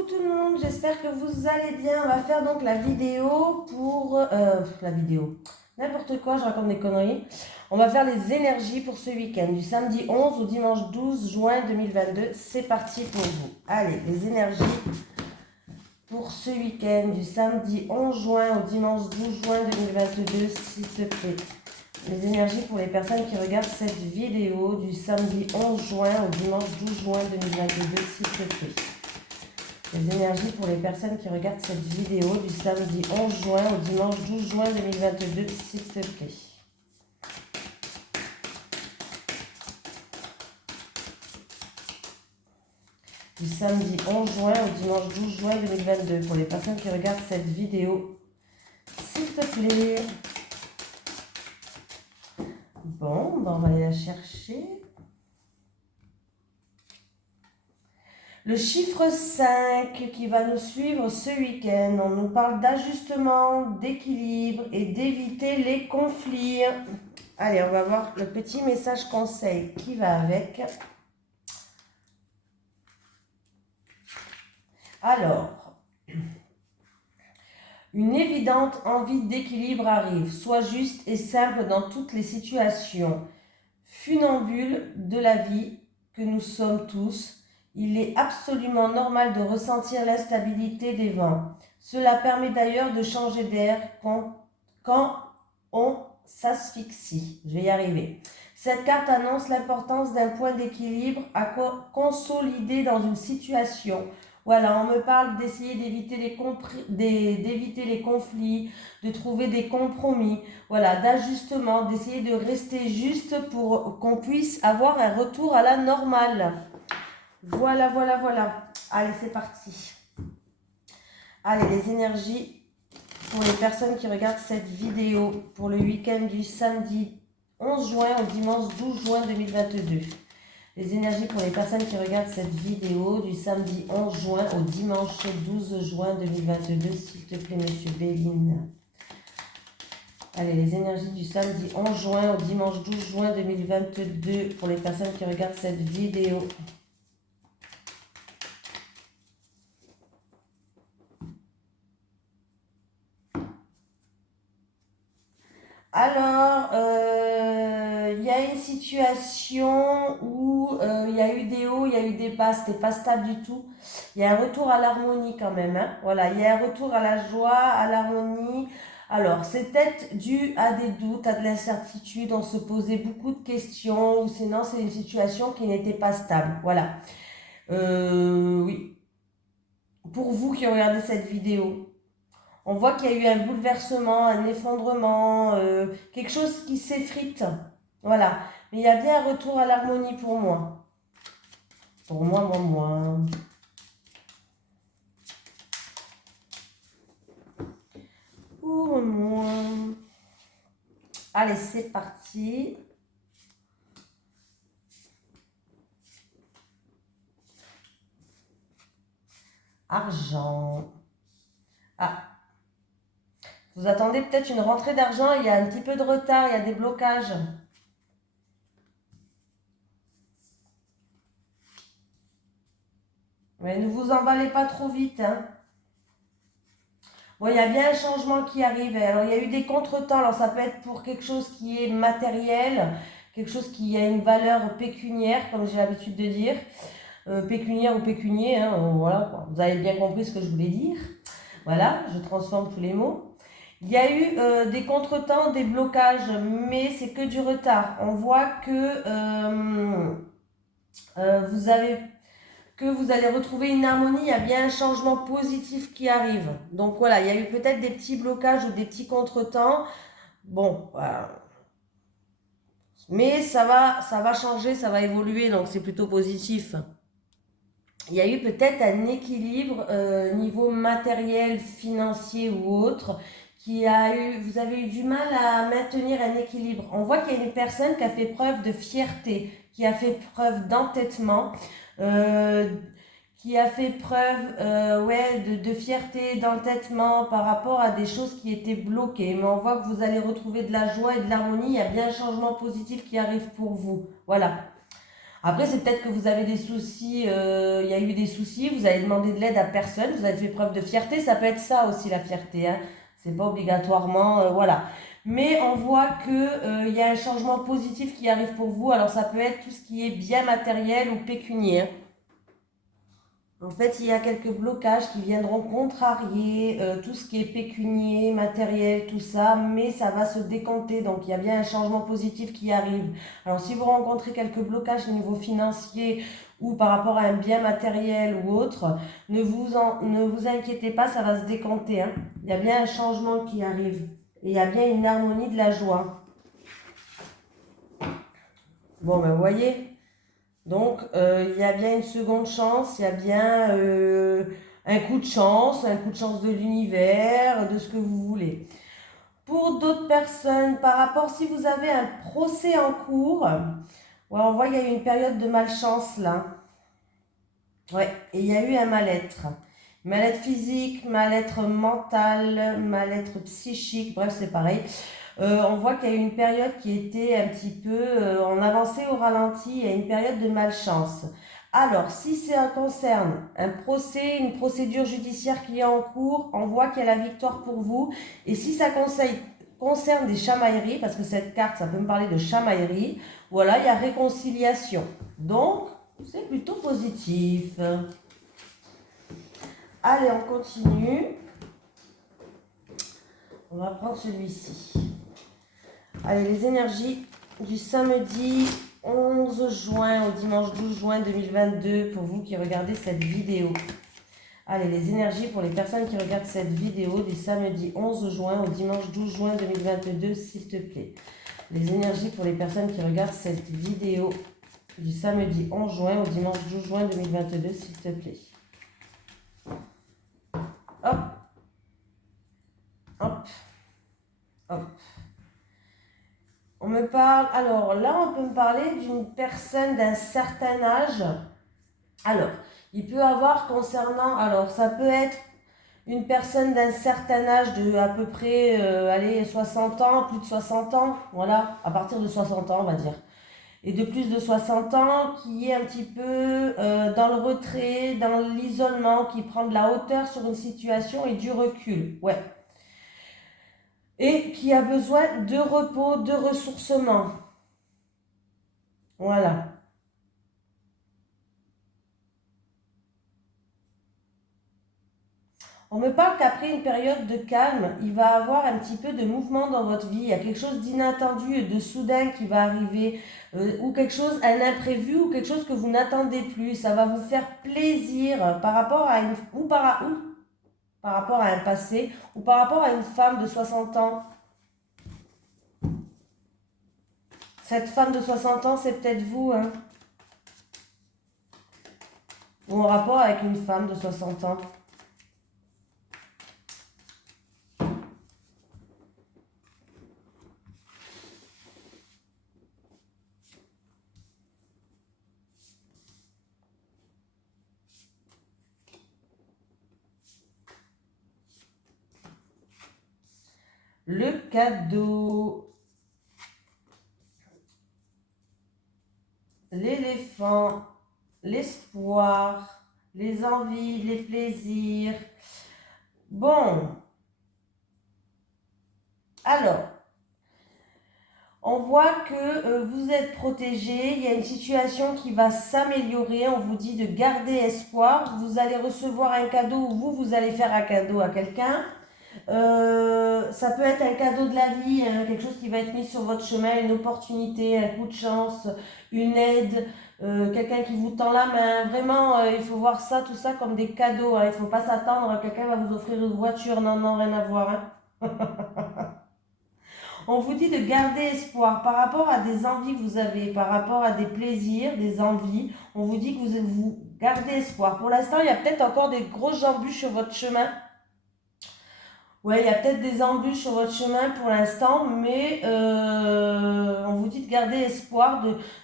Coucou tout le monde, j'espère que vous allez bien. On va faire donc la vidéo pour... n'importe quoi, je raconte des conneries. On va faire les énergies pour ce week-end, du samedi 11 au dimanche 12 juin 2022. C'est parti pour vous. Allez, les énergies pour ce week-end, du samedi 11 juin au dimanche 12 juin 2022, s'il te plaît. Les énergies pour les personnes qui regardent cette vidéo du samedi 11 juin au dimanche 12 juin 2022, s'il te plaît. Les énergies pour les personnes qui regardent cette vidéo du samedi 11 juin au dimanche 12 juin 2022, s'il te plaît. Du samedi 11 juin au dimanche 12 juin 2022 pour les personnes qui regardent cette vidéo, s'il te plaît. Bon, ben on va aller la chercher. Le chiffre 5 qui va nous suivre ce week-end, on nous parle d'ajustement, d'équilibre et d'éviter les conflits. Allez, on va voir le petit message conseil qui va avec. Alors, une évidente envie d'équilibre arrive. Sois juste et simple dans toutes les situations. Funambule de la vie que nous sommes tous. Il est absolument normal de ressentir l'instabilité des vents. Cela permet d'ailleurs de changer d'air quand on s'asphyxie. Je vais y arriver. Cette carte annonce l'importance d'un point d'équilibre à consolider dans une situation. Voilà, on me parle d'essayer d'éviter les conflits, de trouver des compromis, voilà, d'ajustement, d'essayer de rester juste pour qu'on puisse avoir un retour à la normale. Voilà, voilà, voilà. Allez, c'est parti. Allez, les énergies pour les personnes qui regardent cette vidéo pour le week-end du samedi 11 juin au dimanche 12 juin 2022. Les énergies pour les personnes qui regardent cette vidéo du samedi 11 juin au dimanche 12 juin 2022, s'il te plaît, monsieur Béline. Allez, les énergies du samedi 11 juin au dimanche 12 juin 2022 pour les personnes qui regardent cette vidéo. Alors, il y a une situation où il y a eu des hauts, il y a eu des bas, c'était pas stable du tout. Il y a un retour à l'harmonie quand même, hein. Voilà, il y a un retour à la joie, à l'harmonie. Alors, c'est peut-être dû à des doutes, à de l'incertitude, on se posait beaucoup de questions, ou sinon c'est une situation qui n'était pas stable. Voilà. Oui. Pour vous qui regardez cette vidéo, on voit qu'il y a eu un bouleversement, un effondrement, quelque chose qui s'effrite. Voilà. Mais il y a bien un retour à l'harmonie pour moi. Pour moi. Pour moi. Allez, c'est parti. Argent. Ah. Vous attendez peut-être une rentrée d'argent, il y a un petit peu de retard, il y a des blocages. Mais ne vous emballez pas trop vite, hein. Bon, il y a bien un changement qui arrive. Alors, il y a eu des contretemps. Alors, ça peut être pour quelque chose qui est matériel, quelque chose qui a une valeur pécuniaire, comme j'ai l'habitude de dire. Pécuniaire ou pécunier, hein, voilà, quoi. Vous avez bien compris ce que je voulais dire. Voilà, je transforme tous les mots. Il y a eu des contretemps, des blocages, mais c'est que du retard. On voit que vous allez retrouver une harmonie, il y a bien un changement positif qui arrive. Donc voilà, il y a eu peut-être des petits blocages ou des petits contretemps. Bon, voilà. Mais ça va changer, ça va évoluer, donc c'est plutôt positif. Il y a eu peut-être un équilibre niveau matériel, financier ou autre, vous avez eu du mal à maintenir un équilibre. On voit qu'il y a une personne qui a fait preuve de fierté, qui a fait preuve d'entêtement, qui a fait preuve de fierté, d'entêtement par rapport à des choses qui étaient bloquées. Mais on voit que vous allez retrouver de la joie et de l'harmonie. Il y a bien un changement positif qui arrive pour vous. Voilà. Après, c'est peut-être que vous avez des soucis, il y a eu des soucis, vous avez demandé de l'aide à personne, vous avez fait preuve de fierté, ça peut être ça aussi la fierté, hein. C'est pas obligatoirement, voilà. Mais on voit que il y a un changement positif qui arrive pour vous, alors ça peut être tout ce qui est bien matériel ou pécuniaire. En fait, il y a quelques blocages qui viendront contrarier tout ce qui est pécunier, matériel, tout ça, mais ça va se décanter. Donc, il y a bien un changement positif qui arrive. Alors, si vous rencontrez quelques blocages au niveau financier ou par rapport à un bien matériel ou autre, ne vous inquiétez pas, ça va se décanter, hein. Il y a bien un changement qui arrive. Et il y a bien une harmonie de la joie. Bon, ben, vous voyez. Donc, il y a bien une seconde chance, il y a bien un coup de chance de l'univers, de ce que vous voulez. Pour d'autres personnes, par rapport, si vous avez un procès en cours, ouais, on voit qu'il y a eu une période de malchance là. Ouais, et il y a eu un mal-être. Mal-être physique, mal-être mental, mal-être psychique, bref, c'est pareil. On voit qu'il y a eu une période qui était un petit peu en avancée au ralenti, il y a une période de malchance. Alors, si ça concerne un procès, une procédure judiciaire qui est en cours, on voit qu'il y a la victoire pour vous. Et si ça concerne des chamailleries, parce que cette carte, ça peut me parler de chamaillerie, voilà, il y a réconciliation. Donc, c'est plutôt positif. Allez, on continue. On va prendre celui-ci. Allez, les énergies du samedi 11 juin au dimanche 12 juin 2022 pour vous qui regardez cette vidéo. Allez, les énergies pour les personnes qui regardent cette vidéo du samedi 11 juin au dimanche 12 juin 2022, s'il te plaît. Les énergies pour les personnes qui regardent cette vidéo du samedi 11 juin au dimanche 12 juin 2022, s'il te plaît. Hop, hop, hop. On me parle, alors là, on peut me parler d'une personne d'un certain âge. Alors, il peut avoir concernant, alors ça peut être une personne d'un certain âge de à peu près, allez, 60 ans, plus de 60 ans, voilà, à partir de 60 ans, on va dire. Et de plus de 60 ans, qui est un petit peu dans le retrait, dans l'isolement, qui prend de la hauteur sur une situation et du recul, ouais. Et qui a besoin de repos, de ressourcement. Voilà. On me parle qu'après une période de calme, il va y avoir un petit peu de mouvement dans votre vie. Il y a quelque chose d'inattendu, de soudain qui va arriver, ou quelque chose, un imprévu, ou quelque chose que vous n'attendez plus. Ça va vous faire plaisir par rapport à une, ou par rapport à un passé, ou par rapport à une femme de 60 ans. Cette femme de 60 ans, c'est peut-être vous, hein, ou en rapport avec une femme de 60 ans. Le cadeau, l'éléphant, l'espoir, les envies, les plaisirs. Bon, alors, on voit que vous êtes protégé, il y a une situation qui va s'améliorer, on vous dit de garder espoir, vous allez recevoir un cadeau ou vous allez faire un cadeau à quelqu'un. Ça peut être un cadeau de la vie, hein, quelque chose qui va être mis sur votre chemin, une opportunité, un coup de chance, une aide, quelqu'un qui vous tend la main. Vraiment, il faut voir ça, tout ça comme des cadeaux, hein. Il ne faut pas s'attendre, quelqu'un va vous offrir une voiture, non, non, rien à voir, hein. On vous dit de garder espoir par rapport à des envies que vous avez, par rapport à des plaisirs, des envies. On vous dit que vous gardez espoir. Pour l'instant, il y a peut-être encore des grosses embûches sur votre chemin. Ouais, il y a peut-être des embûches sur votre chemin pour l'instant, mais on vous dit de garder espoir,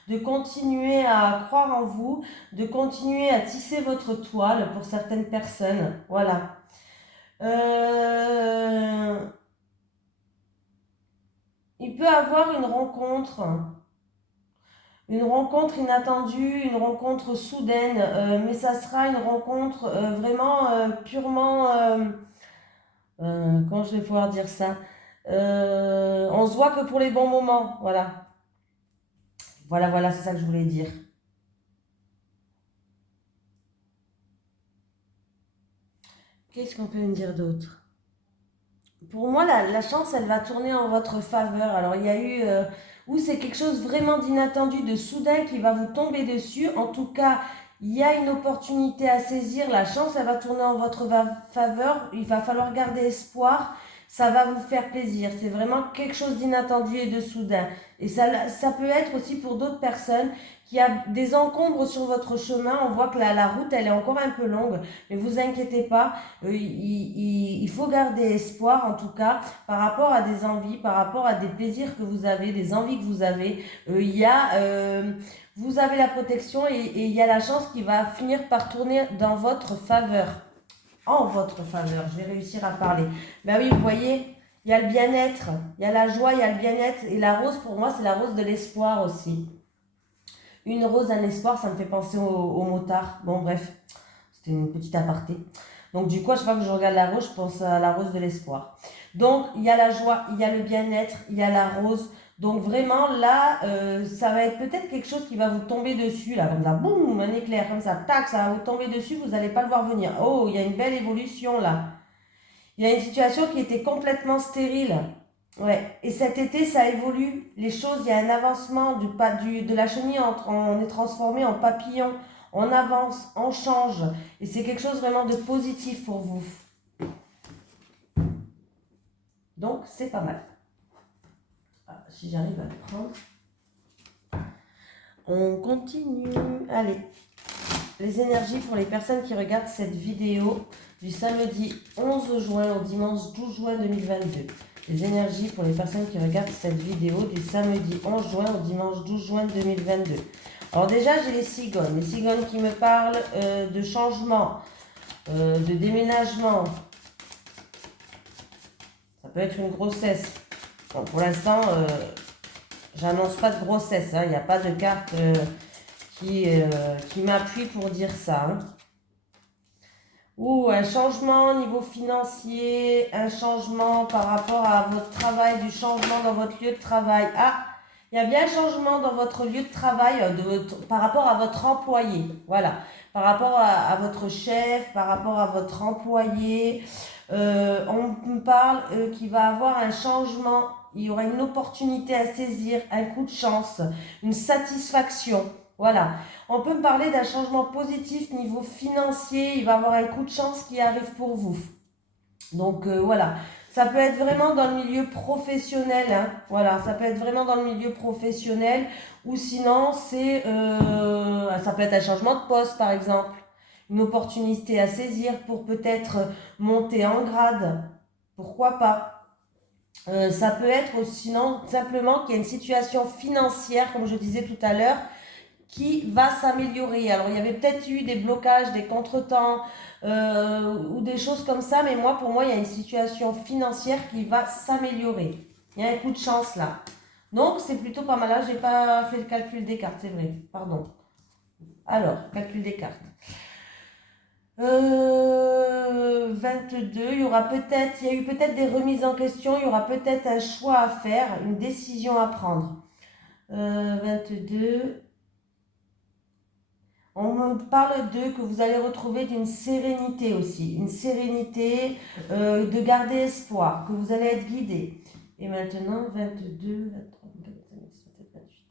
de continuer à croire en vous, de continuer à tisser votre toile pour certaines personnes. Voilà. Euh, il peut avoir une rencontre Une rencontre inattendue, une rencontre soudaine, mais ça sera une rencontre vraiment purement... comment je vais pouvoir dire ça? On se voit que pour les bons moments, voilà. Voilà, c'est ça que je voulais dire. Qu'est-ce qu'on peut me dire d'autre? Pour moi, la chance, elle va tourner en votre faveur. Alors, il y a eu... où c'est quelque chose vraiment d'inattendu, de soudain qui va vous tomber dessus. En tout cas, il y a une opportunité à saisir. La chance, elle va tourner en votre faveur. Il va falloir garder espoir. Ça va vous faire plaisir. C'est vraiment quelque chose d'inattendu et de soudain. Et ça peut être aussi pour d'autres personnes qui a des encombres sur votre chemin. On voit que la route, elle est encore un peu longue. Mais vous inquiétez pas. Il faut garder espoir, en tout cas, par rapport à des envies, par rapport à des plaisirs que vous avez, des envies que vous avez. Vous avez la protection et il y a la chance qui va finir par tourner dans votre faveur. En votre faveur, je vais réussir à parler. Ben oui, vous voyez, il y a le bien-être, il y a la joie, il y a le bien-être. Et la rose, pour moi, c'est la rose de l'espoir aussi. Une rose, un espoir, ça me fait penser au motard. Bon, bref, c'était une petite aparté. Donc, du coup, à chaque fois que je regarde la rose, je pense à la rose de l'espoir. Donc, il y a la joie, il y a le bien-être, il y a la rose. Donc, vraiment, là, ça va être peut-être quelque chose qui va vous tomber dessus, là, comme ça, boum, un éclair, comme ça, tac, ça va vous tomber dessus, vous n'allez pas le voir venir. Oh, il y a une belle évolution, là. Il y a une situation qui était complètement stérile. Ouais, et cet été, ça évolue. Les choses, il y a un avancement de la chenille, on est transformé en papillon. On avance, on change. Et c'est quelque chose vraiment de positif pour vous. Donc, c'est pas mal. Ah, si j'arrive à le prendre. On continue. Allez. Les énergies pour les personnes qui regardent cette vidéo du samedi 11 juin au dimanche 12 juin 2022. Les énergies pour les personnes qui regardent cette vidéo du samedi 11 juin au dimanche 12 juin 2022. Alors déjà, j'ai les cigognes. Les cigognes qui me parlent de changement, de déménagement. Ça peut être une grossesse. Bon, pour l'instant, j'annonce pas de grossesse. Il n'y a pas de carte qui m'appuie pour dire ça. Ou un changement au niveau financier, un changement par rapport à votre travail, du changement dans votre lieu de travail. Ah, il y a bien un changement dans votre lieu de travail par rapport à votre employé. Voilà, par rapport à votre chef, par rapport à votre employé. On me parle qu'il va avoir un changement, il y aura une opportunité à saisir, un coup de chance, une satisfaction. Voilà, on peut me parler d'un changement positif niveau financier, il va y avoir un coup de chance qui arrive pour vous. Donc voilà, ça peut être vraiment dans le milieu professionnel, hein. Voilà, ça peut être vraiment dans le milieu professionnel ou sinon ça peut être un changement de poste par exemple, une opportunité à saisir pour peut-être monter en grade, pourquoi pas. Ça peut être sinon simplement qu'il y a une situation financière, comme je disais tout à l'heure, qui va s'améliorer. Alors, il y avait peut-être eu des blocages, des contretemps ou des choses comme ça, mais pour moi, il y a une situation financière qui va s'améliorer. Il y a un coup de chance là. Donc, c'est plutôt pas mal. Là, je n'ai pas fait le calcul des cartes, c'est vrai. Pardon. Alors, calcul des cartes. 22, il y a eu peut-être des remises en question, il y aura peut-être un choix à faire, une décision à prendre. 22. On me parle que vous allez retrouver d'une sérénité aussi, une sérénité, de garder espoir, que vous allez être guidé. Et maintenant, 22, 23, 24, 25, 27, 28.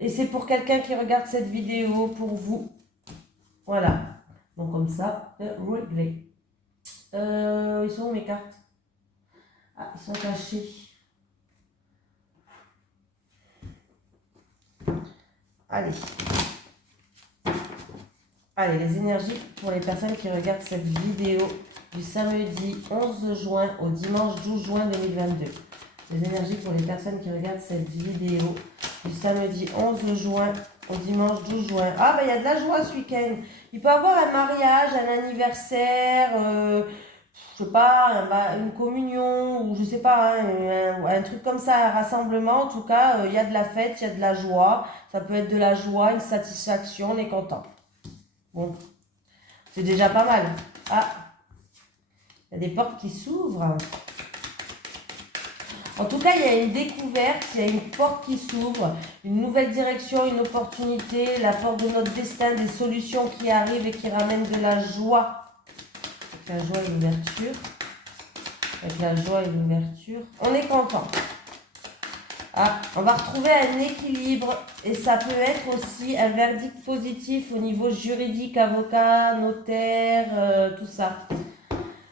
Et c'est pour quelqu'un qui regarde cette vidéo, pour vous. Voilà. Donc comme ça, réglé. Ils sont où mes cartes? Ah, ils sont cachés. Allez, les énergies pour les personnes qui regardent cette vidéo du samedi 11 juin au dimanche 12 juin 2022. Les énergies pour les personnes qui regardent cette vidéo du samedi 11 juin au dimanche 12 juin. Ah, ben il y a de la joie ce week-end. Il peut y avoir un mariage, un anniversaire, je sais pas, une communion, ou je sais pas, hein, un truc comme ça, un rassemblement. En tout cas, il y a de la fête, il y a de la joie. Ça peut être de la joie, une satisfaction, on est content. Bon, c'est déjà pas mal. Ah, il y a des portes qui s'ouvrent. En tout cas, il y a une découverte, il y a une porte qui s'ouvre, une nouvelle direction, une opportunité, la porte de notre destin, des solutions qui arrivent et qui ramènent de la joie. Avec la joie et l'ouverture. Avec la joie et l'ouverture. On est content. Ah, on va retrouver un équilibre et ça peut être aussi un verdict positif au niveau juridique, avocat, notaire, tout ça.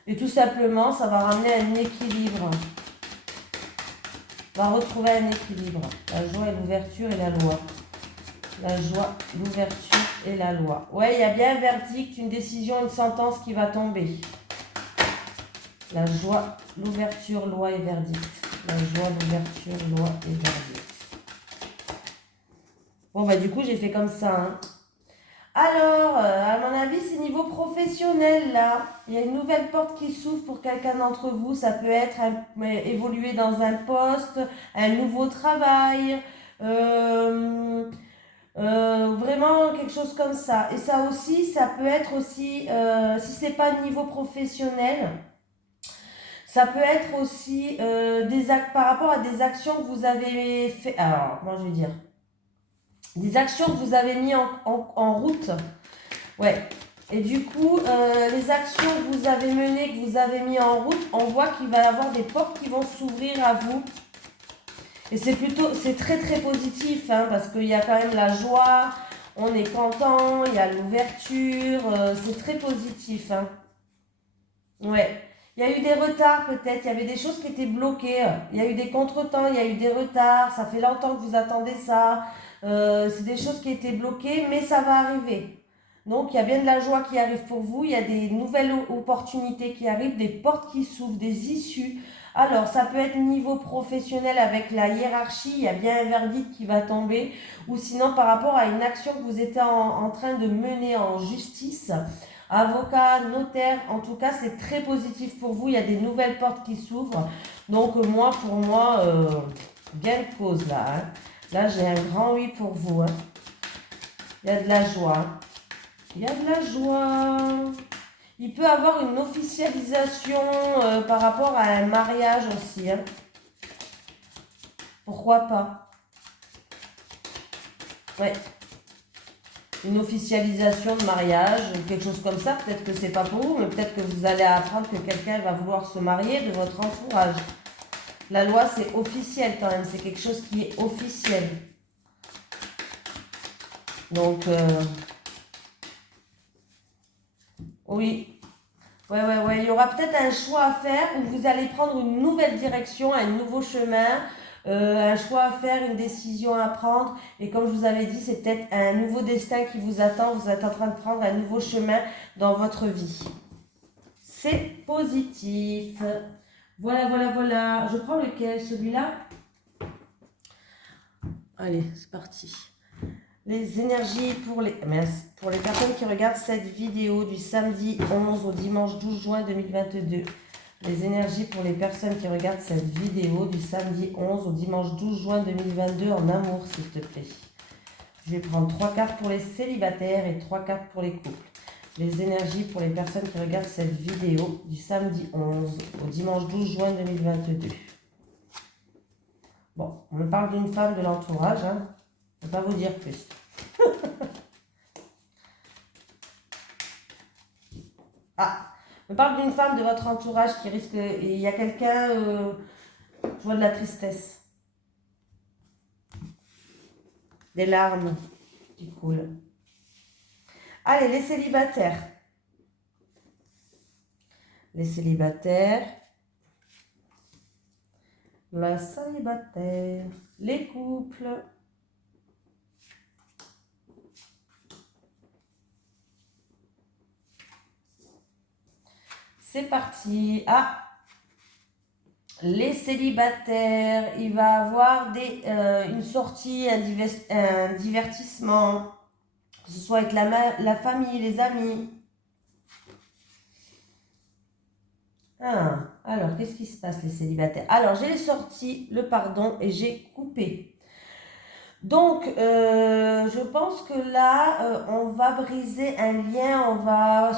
Et tout simplement, ça va ramener un équilibre. On va retrouver un équilibre. La joie et l'ouverture et la loi. La joie, l'ouverture et la loi. Ouais, il y a bien un verdict, une décision, une sentence qui va tomber. La joie, l'ouverture, loi et verdict. La joie, l'ouverture, loi et verdict. Bon, bah du coup, j'ai fait comme ça. Hein. Alors, à mon avis, c'est niveau professionnel, là. Il y a une nouvelle porte qui s'ouvre pour quelqu'un d'entre vous. Ça peut être évoluer dans un poste, un nouveau travail, vraiment quelque chose comme ça. Et ça aussi, ça peut être aussi, si c'est pas niveau professionnel, ça peut être aussi par rapport à des actions que vous avez fait. Alors, comment je vais dire? Des actions que vous avez mis en route. Ouais. Et du coup, les actions que vous avez menées, que vous avez mis en route, on voit qu'il va y avoir des portes qui vont s'ouvrir à vous. Et c'est très très positif, hein, parce qu'il y a quand même la joie, on est content, il y a l'ouverture, c'est très positif. Hein. Ouais. Il y a eu des retards peut-être, il y avait des choses qui étaient bloquées, il y a eu des contretemps, il y a eu des retards, ça fait longtemps que vous attendez ça, c'est des choses qui étaient bloquées, mais ça va arriver. Donc il y a bien de la joie qui arrive pour vous, il y a des nouvelles opportunités qui arrivent, des portes qui s'ouvrent, des issues. Alors ça peut être niveau professionnel avec la hiérarchie, il y a bien un verdict qui va tomber, ou sinon par rapport à une action que vous étiez en train de mener en justice. Avocat, notaire, en tout cas, c'est très positif pour vous. Il y a des nouvelles portes qui s'ouvrent. Donc, pour moi, gain de cause là. Hein. Là, j'ai un grand oui pour vous. Hein. Il y a de la joie. Il y a de la joie. Il peut avoir une officialisation par rapport à un mariage aussi. Hein. Pourquoi pas? Ouais. Une officialisation de mariage, quelque chose comme ça, peut-être que c'est pas pour vous, mais peut-être que vous allez apprendre que quelqu'un va vouloir se marier de votre entourage. La loi, c'est officiel quand même, c'est quelque chose qui est officiel. Donc, oui. Ouais, il y aura peut-être un choix à faire où vous allez prendre une nouvelle direction, un nouveau chemin, un choix à faire, une décision à prendre. Et comme je vous avais dit, c'est peut-être un nouveau destin qui vous attend. Vous êtes en train de prendre un nouveau chemin dans votre vie. C'est positif. Voilà. Je prends lequel? Celui-là? Allez, c'est parti. Les énergies pour les personnes qui regardent cette vidéo du samedi 11 au dimanche 12 juin 2022. Les énergies pour les personnes qui regardent cette vidéo du samedi 11 au dimanche 12 juin 2022 en amour, s'il te plaît. Je vais prendre 3 cartes pour les célibataires et 3 cartes pour les couples. Les énergies pour les personnes qui regardent cette vidéo du samedi 11 au dimanche 12 juin 2022. Bon, on me parle d'une femme de l'entourage, hein. Je ne vais pas vous dire plus. Ah, on me parle d'une femme de votre entourage qui risque... Il y a quelqu'un... je vois de la tristesse. Des larmes qui coulent. Allez, les célibataires. Les célibataires. La célibataire. Les couples. C'est parti. Ah, les célibataires, il va avoir une sortie, un divertissement, que ce soit avec la famille, les amis. Ah, alors, qu'est-ce qui se passe, les célibataires? Alors, j'ai sorti le pardon et j'ai coupé. Donc, je pense que là, on va briser un lien, on va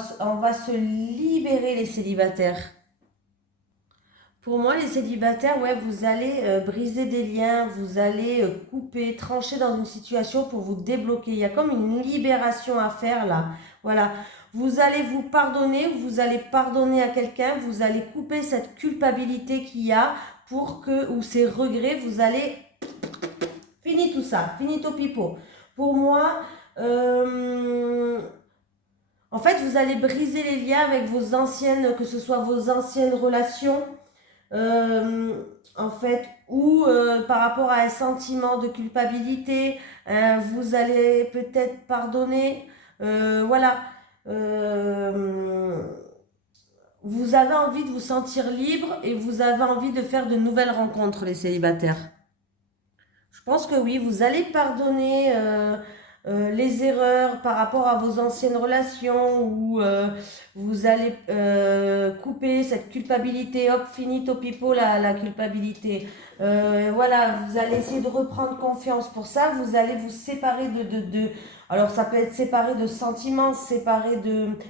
se libérer, les célibataires. Pour moi, les célibataires, ouais, vous allez briser des liens, vous allez couper, trancher dans une situation pour vous débloquer. Il y a comme une libération à faire là. Voilà. Vous allez vous pardonner, vous allez pardonner à quelqu'un, vous allez couper cette culpabilité qu'il y a pour que, ou ces regrets, vous allez... Fini tout ça, finito pipo. Pour moi, en fait, vous allez briser les liens avec vos anciennes, que ce soit vos anciennes relations, en fait, ou par rapport à un sentiment de culpabilité, vous allez peut-être pardonner, voilà. Euh, vous avez envie de vous sentir libre et vous avez envie de faire de nouvelles rencontres, les célibataires. Je pense que oui, vous allez pardonner les erreurs par rapport à vos anciennes relations ou vous allez couper cette culpabilité, hop, finito pipo la culpabilité. Voilà, vous allez essayer de reprendre confiance. Pour ça, vous allez vous séparer alors ça peut être séparé de sentiments, séparé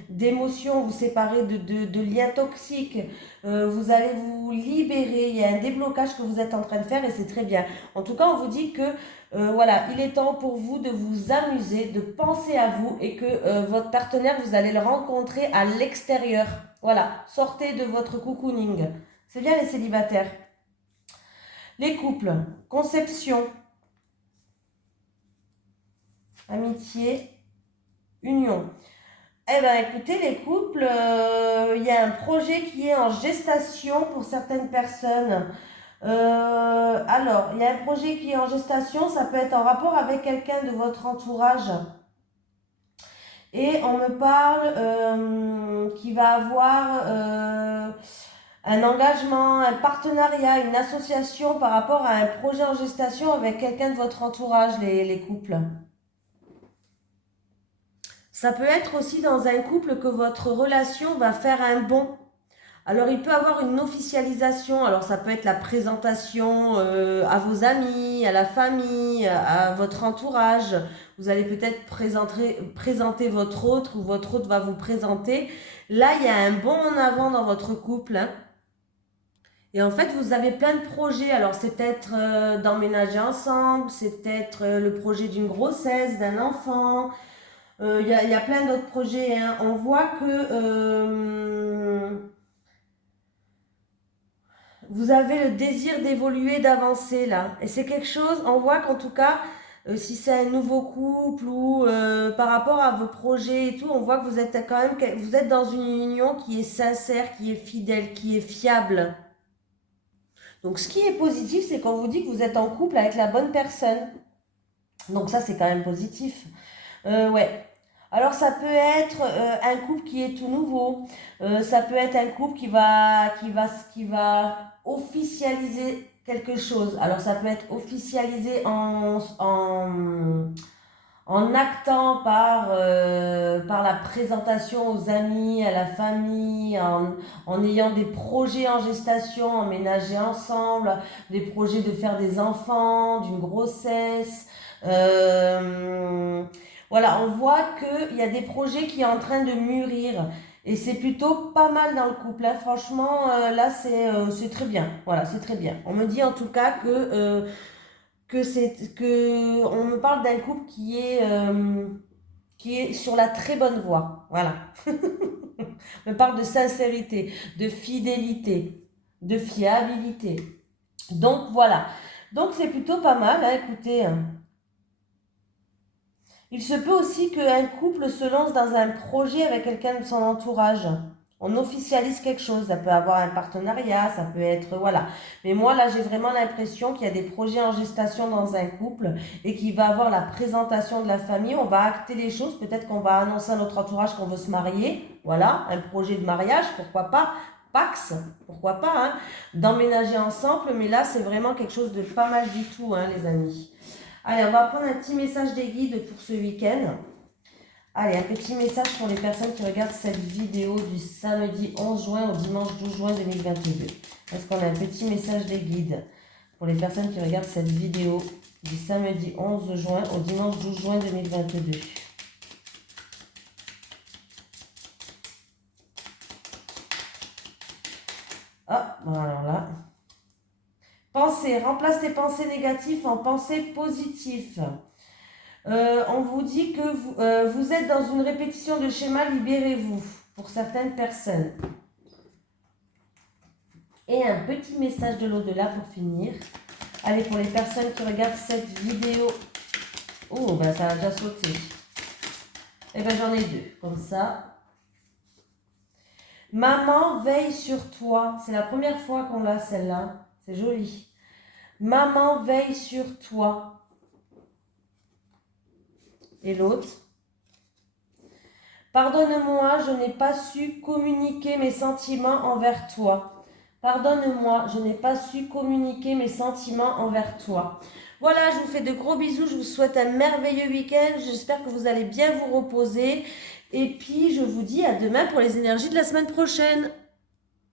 d'émotions, vous séparer de liens toxiques. Vous allez vous libérer, il y a un déblocage que vous êtes en train de faire et c'est très bien. En tout cas, on vous dit que voilà, il est temps pour vous de vous amuser, de penser à vous et que votre partenaire, vous allez le rencontrer à l'extérieur. Voilà, sortez de votre cocooning. C'est bien les célibataires. Les couples, conception, amitié, union. Eh bien, écoutez, les couples, il y a un projet qui est en gestation pour certaines personnes. Alors, il y a un projet qui est en gestation, ça peut être en rapport avec quelqu'un de votre entourage. Et on me parle qui va avoir un engagement, un partenariat, une association par rapport à un projet en gestation avec quelqu'un de votre entourage, les couples. Ça peut être aussi dans un couple que votre relation va faire un bond. Alors, il peut avoir une officialisation. Alors, ça peut être la présentation à vos amis, à la famille, à votre entourage. Vous allez peut-être présenter votre autre ou votre autre va vous présenter. Là, il y a un bond en avant dans votre couple, hein. Et en fait, vous avez plein de projets. Alors, c'est peut-être d'emménager ensemble, c'est peut-être le projet d'une grossesse, d'un enfant. Il y a plein d'autres projets, hein. On voit que... vous avez le désir d'évoluer, d'avancer là. Et c'est quelque chose, on voit qu'en tout cas, si c'est un nouveau couple ou par rapport à vos projets et tout, on voit que vous êtes quand même, vous êtes dans une union qui est sincère, qui est fidèle, qui est fiable. Donc ce qui est positif, c'est qu'on vous dit que vous êtes en couple avec la bonne personne. Donc ça, c'est quand même positif. Ouais. Alors ça peut être un couple qui est tout nouveau. Ça peut être un couple qui va officialiser quelque chose. Alors ça peut être officialisé en actant par la présentation aux amis, à la famille, en ayant des projets en gestation, emménager ensemble, des projets de faire des enfants, d'une grossesse. Voilà, on voit qu'il y a des projets qui sont en train de mûrir. Et c'est plutôt pas mal dans le couple, hein. Franchement, là, c'est très bien. Voilà, c'est très bien. On me dit en tout cas on me parle d'un couple qui est sur la très bonne voie. Voilà. On me parle de sincérité, de fidélité, de fiabilité. Donc voilà. Donc c'est plutôt pas mal, hein, écoutez. Il se peut aussi qu'un couple se lance dans un projet avec quelqu'un de son entourage. On officialise quelque chose, ça peut avoir un partenariat, ça peut être... Voilà. Mais moi, là, j'ai vraiment l'impression qu'il y a des projets en gestation dans un couple et qu'il va avoir la présentation de la famille. On va acter les choses. Peut-être qu'on va annoncer à notre entourage qu'on veut se marier. Voilà, un projet de mariage, pourquoi pas. Pax, pourquoi pas, hein. D'emménager ensemble. Mais là, c'est vraiment quelque chose de pas mal du tout, hein, les amis. Allez, on va prendre un petit message des guides pour ce week-end. Allez, un petit message pour les personnes qui regardent cette vidéo du samedi 11 juin au dimanche 12 juin 2022. Est-ce qu'on a un petit message des guides pour les personnes qui regardent cette vidéo du samedi 11 juin au dimanche 12 juin 2022? Ah, bon alors là. Pensez, remplace tes pensées négatives en pensées positives. On vous dit que vous êtes dans une répétition de schéma, libérez-vous pour certaines personnes. Et un petit message de l'au-delà pour finir. Allez, pour les personnes qui regardent cette vidéo. Oh, ben ça a déjà sauté. Eh ben j'en ai deux, comme ça. Maman veille sur toi. C'est la première fois qu'on l'a celle-là. C'est joli. Maman veille sur toi. Et l'autre. Pardonne-moi, je n'ai pas su communiquer mes sentiments envers toi. Pardonne-moi, je n'ai pas su communiquer mes sentiments envers toi. Voilà, je vous fais de gros bisous. Je vous souhaite un merveilleux week-end. J'espère que vous allez bien vous reposer. Et puis, je vous dis à demain pour les énergies de la semaine prochaine.